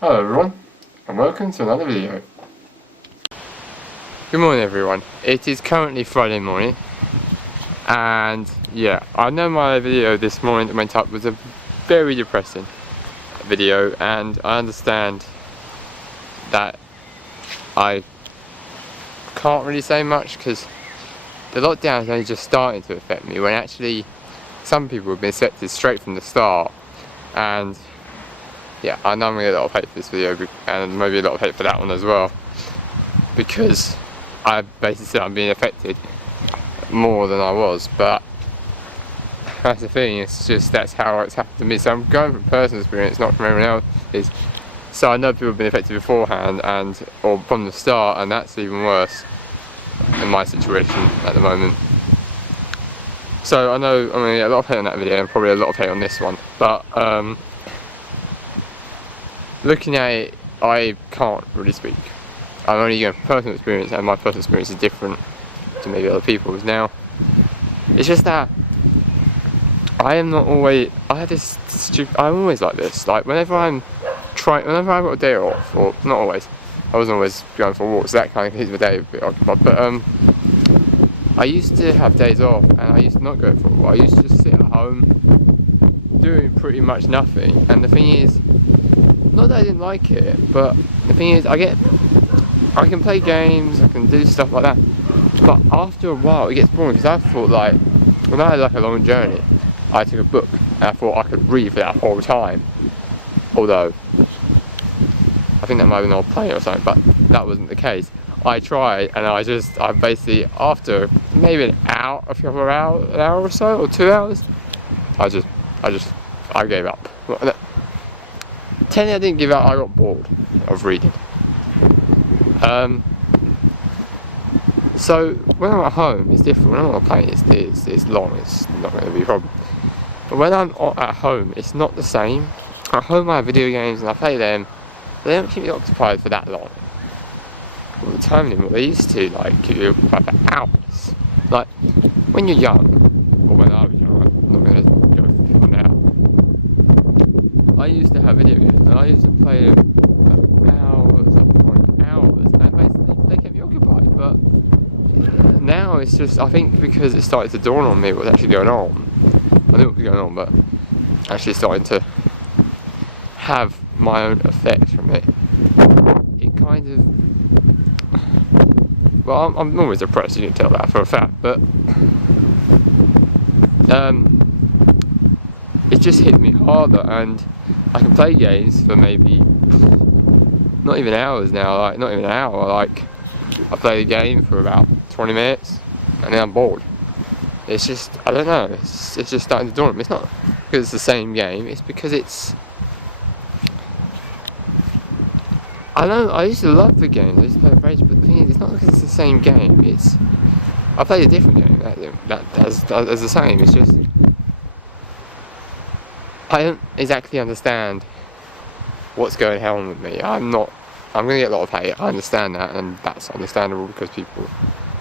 Hello everyone, and welcome to another video. Good morning everyone. It is currently Friday morning, and yeah, I know my video this morning that went up was a very depressing video, and I understand that I can't really say much because the lockdown is only just starting to affect me, when actually some people have been affected straight from the start. And yeah, I know I'm going to get a lot of hate for this video, and maybe a lot of hate for that one as well, because I basically said I'm being affected more than I was, but that's the thing, it's just that's how it's happened to me. So I'm going from personal experience, not from everyone else's. So I know people have been affected beforehand or from the start, and that's even worse in my situation at the moment. So I know I'm going to get a lot of hate on that video and probably a lot of hate on this one, but looking at it, I can't really speak. I'm only going from personal experience, and my personal experience is different to maybe other people's. Now, it's just that I'm always like this. Like whenever I've got a day off, or not always, I wasn't always going for walks, that kind of keeps my day a bit occupied, but I used to have days off, and I used to not go for a walk. I used to just sit at home doing pretty much nothing, and the thing is, not that I didn't like it, but the thing is, I can play games, I can do stuff like that, but after a while it gets boring, because I thought, like, when I had like a long journey, I took a book and I thought I could read for that whole time, although I think that might have been on a plane or something, but that wasn't the case. I tried, and I basically, after maybe an hour or so, or 2 hours, I gave up. Technically I didn't give up, I got bored of reading. So when I'm at home, it's different. When I'm on a plane, it's long, it's not going to be a problem. But when I'm at home, it's not the same. At home I have video games and I play them, but they don't keep me occupied for that long. All the time anymore. They used to like keep you occupied for hours. Like when you're young, or when I was young, I'm not going to go for people now. I used to have video games, and I used to play them for hours upon hours, and basically they kept me occupied. But now it's just, I think because it started to dawn on me what's actually going on. I knew what was going on, but actually starting to have my own effects from it. It kind of, well, I'm always depressed, you can tell that for a fact, but it just hit me harder, and I can play games for maybe not even hours now, like not even an hour. Like I play the game for about 20 minutes and then I'm bored. It's just, I don't know, it's just starting to dawn on me. It's not because it's the same game, it's because it's, I know I used to love the game, I used to play the phrase, but the thing is, it's not because it's the same game, I played a different game that as the same. It's just, I don't exactly understand what's going on with me. I'm going to get a lot of hate, I understand that, and that's understandable because people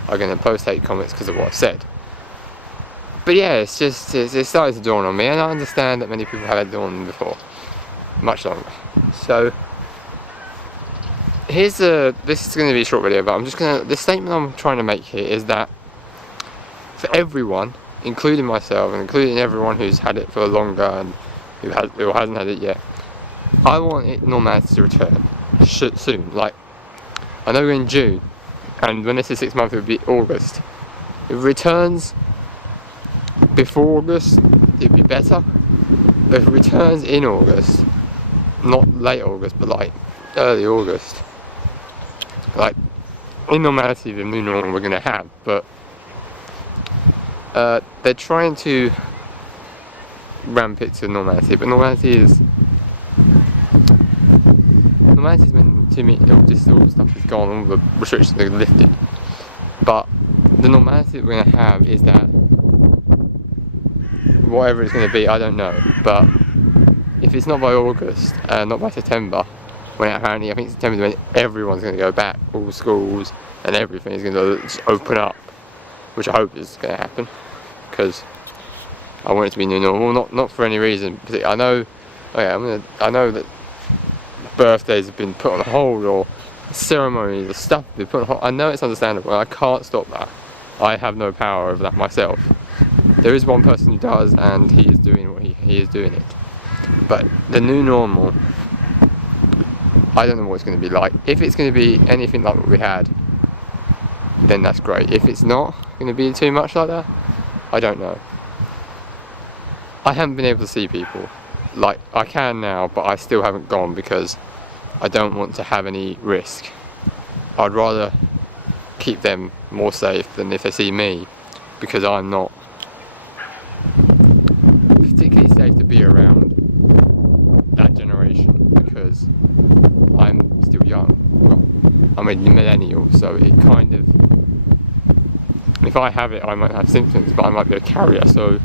are going to post hate comments because of what I've said. But yeah, it's starting to dawn on me, and I understand that many people have had it dawn on them before, much longer. So, this is going to be a short video, but the statement I'm trying to make here is that for everyone, including myself, and including everyone who's had it for longer and who hasn't had it yet, I want normality to return soon. Like, I know we're in June, and when this is 6 months, it would be August. If it returns before August, it'd be better. But if it returns in August, not late August, but like early August, like in normality, the new normal we're gonna have, but they're trying to ramp it to normality, but normality is when all this stuff is gone, all the restrictions are lifted. But the normality that we're going to have is that whatever it's going to be, I don't know, but if it's not by August, not by September, when apparently I think September is when everyone's going to go back, all schools and everything is going to just open up, which I hope is going to happen, because I want it to be new normal, not for any reason. I know that birthdays have been put on hold, or ceremonies or stuff have been put on hold. I know it's understandable, and I can't stop that. I have no power over that myself. There is one person who does, and he is doing what he is doing it. But the new normal, I don't know what it's going to be like. If it's going to be anything like what we had, then that's great. If it's not going to be too much like that, I don't know. I haven't been able to see people. Like, I can now, but I still haven't gone because I don't want to have any risk. I'd rather keep them more safe than if they see me, because I'm not particularly safe to be around that generation, because I'm still young. Well, I'm a millennial, so it kind of, if I have it, I might have symptoms, but I might be a carrier. So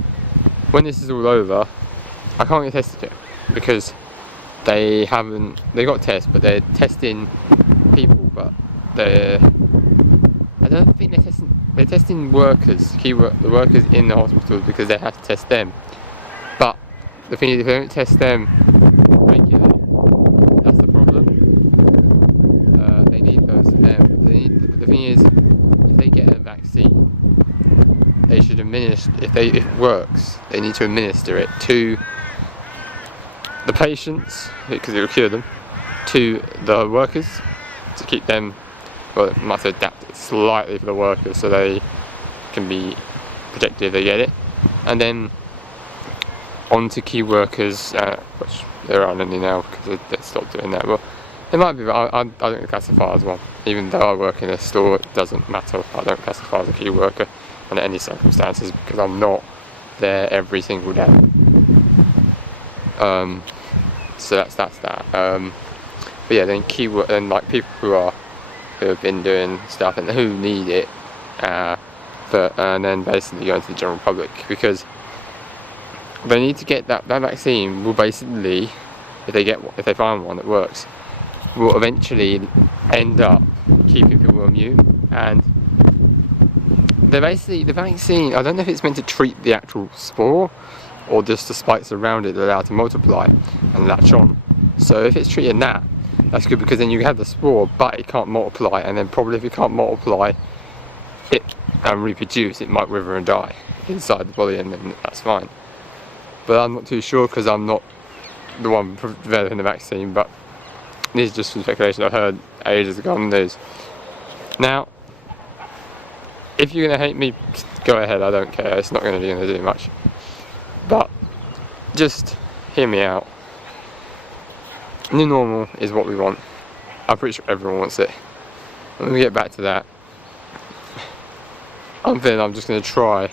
when this is all over, I can't get tested yet, because they got tests, but they're testing people, but I don't think they're testing workers, the workers in the hospitals, because they have to test them. But the thing is, if they don't test them regularly, that's the problem. They need those for them. The thing is, if they get a vaccine, they should administer, if it works, they need to administer it to the patients, because it will cure them, to the workers, to keep them, well, it must adapt it slightly for the workers so they can be protected if they get it, and then on to key workers, which there aren't any now because they stopped doing that. Well, it might be, but I don't classify as one. Even though I work in a store, it doesn't matter. I don't classify as a key worker under any circumstances, because I'm not there every single day. So that's that. But yeah, then then like people who have been doing stuff and who need it, and then basically going to the general public, because they need to get that vaccine. Will basically, if they find one that works, will eventually end up keeping people immune. And the vaccine, I don't know if it's meant to treat the actual spore, or just the spikes around it that allow it to multiply and latch on. So if it's treating that, that's good, because then you have the spore, but it can't multiply, and then probably if it can't multiply and reproduce, it might wither and die inside the body, and then that's fine. But I'm not too sure, because I'm not the one developing the vaccine, but this is just some speculation I heard ages ago on the news. Now, if you're going to hate me, go ahead, I don't care, it's not going to do much. But just hear me out. New normal is what we want. I'm pretty sure everyone wants it. When we get back to that, I'm just going to try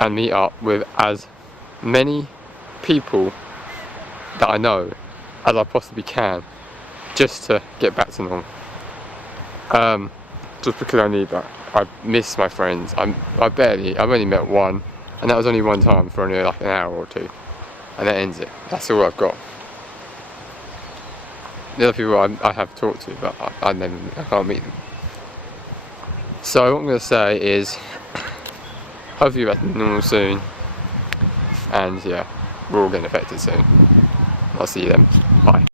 and meet up with as many people that I know as I possibly can, just to get back to normal. Just because I miss my friends. I've only met one, and that was only one time for only like an hour or two, and that ends it. That's all I've got. The other people I have talked to, but I can't meet them. So what I'm going to say is, hopefully you're back to normal soon, and yeah, we're all getting affected soon. I'll see you then. Bye.